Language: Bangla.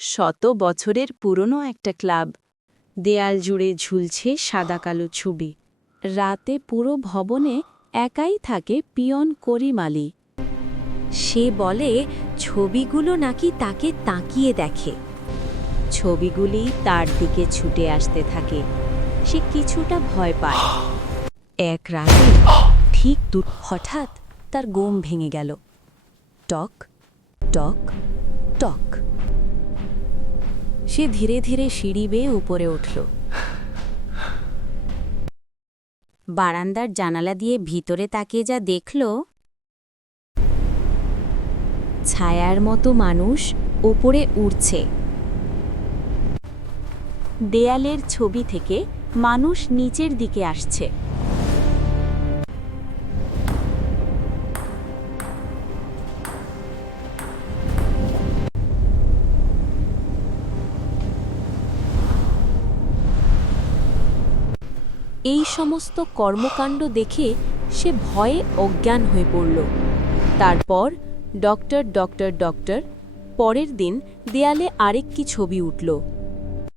শত বছরের পুরনো একটা ক্লাব। দেয়াল জুড়ে ঝুলছে সাদা কালো ছবি। রাতে পুরো ভবনে একাই থাকে পিয়ন করিম আলী। সে বলে ছবিগুলো নাকি তাকে তাকিয়ে দেখে। ছবিগুলি তার দিকে ছুটে আসতে থাকে। সে কিছুটা ভয় পায়। এক রাতে ঠিক হঠাৎ তার ঘুম ভেঙে গেল। টক টক টক। সে ধীরে ধীরে সিঁড়ি বেয়ে উপরে উঠল। বারান্দার জানালা দিয়ে ভিতরে তাকিয়ে যা দেখল, ছায়ার মতো মানুষ ওপরে উড়ছে। দেয়ালের ছবি থেকে মানুষ নিচের দিকে আসছে। এই সমস্ত কর্মকাণ্ড দেখে সে ভয়ে অজ্ঞান হয়ে পড়ল। তারপর ডক্টর ডক্টর ডক্টর। পরের দিন দেয়ালে আরেকটি ছবি উঠল।